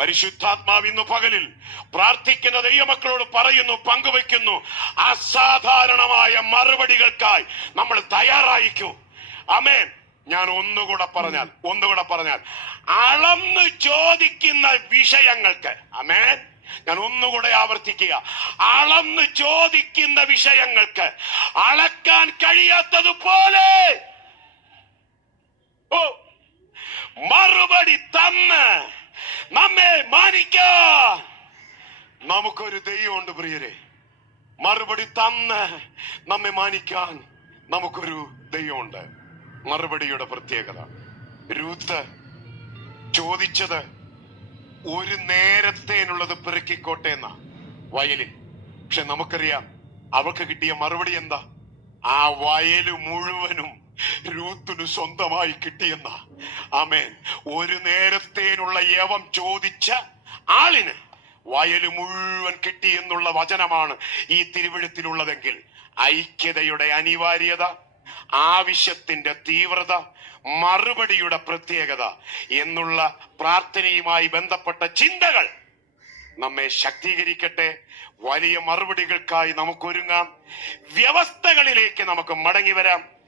പരിശുദ്ധാത്മാവ് ഇന്ന് പകലിൽ പ്രാർത്ഥിക്കുന്ന ദൈവമക്കളോട് പറയുന്നു, പങ്കുവെക്കുന്നു, അസാധാരണമായ മറുപടികൾക്കായി നമ്മൾ തയ്യാറായിക്കൂ. ആമേൻ. ഞാൻ ഒന്നുകൂടെ പറഞ്ഞാൽ അളന്ന് ചോദിക്കുന്ന വിഷയങ്ങൾക്ക്, ആമേൻ, ഞാൻ ഒന്നുകൂടെ ആവർത്തിക്കുക, അളന്ന് ചോദിക്കുന്ന വിഷയങ്ങൾക്ക് അളക്കാൻ കഴിയാത്തതുപോലെ മറുപടി തന്ന് നമ്മെ മാനിക്കാൻ നമുക്കൊരു ദൈവമുണ്ട് പ്രിയരെ. മറുപടി തന്ന് നമ്മെ മാനിക്കാൻ നമുക്കൊരു ദൈവമുണ്ട്. മറുപടിയുടെ പ്രത്യേകത, രൂത്ത് ചോദിച്ചത് ഒരു നേരത്തേനുള്ളത് പെറുക്കിക്കോട്ടെ എന്നാ വയലിൽ. പക്ഷെ നമുക്കറിയാം അവൾക്ക് കിട്ടിയ മറുപടി എന്താ? ആ വയല് മുഴുവനും രൂത്തിന് സ്വന്തമായി കിട്ടിയെന്ന. ആമേൻ. ഒരു നേരത്തേനുള്ള യവം ചോദിച്ച ആളിന് വയല് മുഴുവൻ കിട്ടിയെന്നുള്ള വചനമാണ് ഈ തിരുവെഴുത്തിലുള്ളതെങ്കിൽ ഐക്യതയുടെ അനിവാര്യത, ആവശ്യത്തിന്റെ തീവ്രത, മറുപടിയുടെ പ്രത്യേകത എന്നുള്ള പ്രാർത്ഥനയുമായി ബന്ധപ്പെട്ട ചിന്തകൾ നമ്മെ ശക്തീകരിക്കട്ടെ. വലിയ മറുപടികൾക്കായി നമുക്കൊരുങ്ങാം. വ്യവസ്ഥകളിലേക്ക് നമുക്ക് മടങ്ങി വരാം.